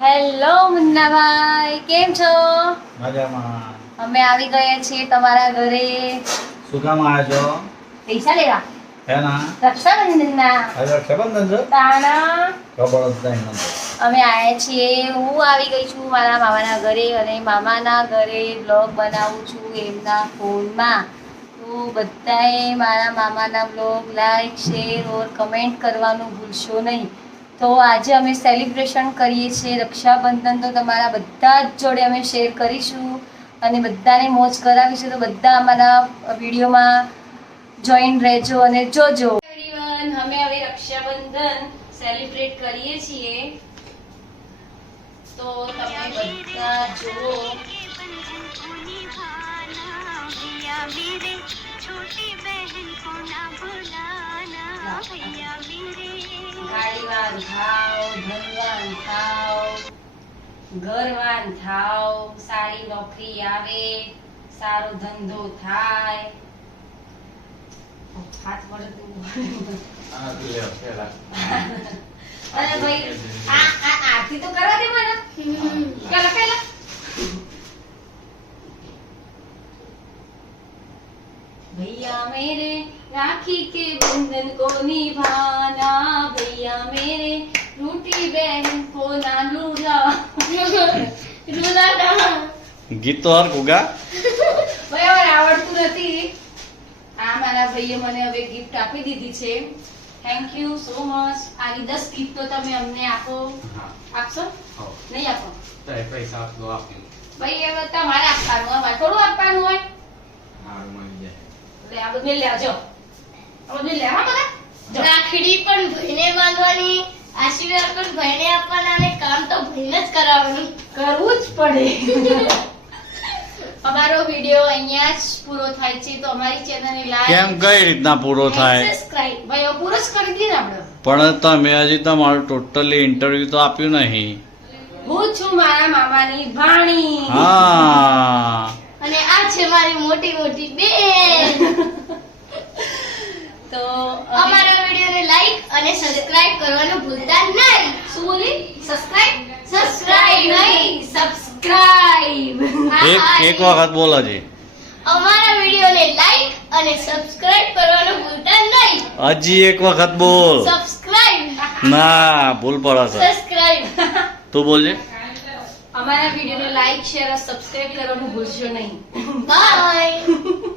Hello Munnabhai કેમ છો? મજામાં. અમે આવી ગયા છીએ તમારા ઘરે. શું કામ આવ્યા છો? પૈસા લેવા? હે ના રક્ષાબંધનના. આજે રક્ષાબંધન છે? તાણા. ખબર જ નહીં અમે આવ્યા છીએ. હું આવી ગઈ છું મારા મામાના ઘરે અને મામાના ઘરે બ્લોગ બનાવું છું એમના ફોનમાં. તો બધાએ મારા મામાના બ્લોગ લાઈક શેર ઓર કમેન્ટ કરવાનું ભૂલશો નહીં. તો આજે અમે સેલિબ્રેશન કરીએ છીએ રક્ષાબંધન તો તમારા બધા જ જોડે અમે શેર કરીશું અને બધાને મોજ કરાવીશું તો બધા અમારા વિડીયોમાં જોઈન રહેજો અને જોજો અમે હવે રક્ષાબંધન સેલિબ્રેટ કરીએ છીએ તો તમે બધા જુઓ છોટી બહેન કો ભૂલાના ભૈયા ગાડીવાન થાવ ધનવાન થાવ ઘરવાન થાવ સારી નોકરી આવે સારો ધંધો થાય હાથ મળતું અરે ભાઈ આ આ આરતી તો કરવા દે મને પેલા પેલા भैया मेरे राखी के बंधन को निभाना ગીત તો હર ગુગા ભાઈ હવે આવડતું નથી. આ મારા ભાઈએ મને હવે ગિફ્ટ આપી દીધી છે. થેન્ક યુ સો મચ આવી દસ ગિફ્ટ તો તમે અમને આપો. આપશો? નહીં આપો? પૈસા આપો આપી ભાઈ હવે તમારે આપવાનું હોય મારે થોડું આપવાનું હોય. હારું મળી જાય. એટલે આ બધું લેજો આ બધું લેવા બધા. રાખડી પણ ભાઈને બાંધવાની આશીર્વાદ પણ ભાઈને આપવાના અને કામ તો ભાઈને જ કરાવવાનું. કરવું જ પડે. અમારો વિડિયો અહીંયા જ પૂરો થાય છે તો અમારી ચેનલને કેમ કઈ રીતના પૂરો થાય? સબસ્ક્રાઇબ ભાઈ હવે પૂરો જ કરી દીધો આપણે. પણ તમે હજી તમારું ટોટલી ઇન્ટરવ્યુ તો આપ્યું નહીં. હું છું મારા મામાની ભાણી. હા. અને આ છે મારી મોટી મોટી બેન. તો અમારા વિડિયોને લાઈક અને સબસ્ક્રાઇબ કરવાનું ભૂલતા નહીં. શું બોલી? સબસ્ક્રાઇબ સબસ્ક્રાઇબ એક એક વખત બોલો જી અમારા વિડીયોને લાઈક અને સબસ્ક્રાઇબ કરવાનું ભૂલતા નહીં. હજી એક વખત બોલ. સબસ્ક્રાઇબ ના ભૂલ પડો છે. સબસ્ક્રાઇબ તું બોલજે અમારા વિડીયોને લાઈક શેર અને સબસ્ક્રાઇબ કરવાનું ભૂલશો નહીં. બાય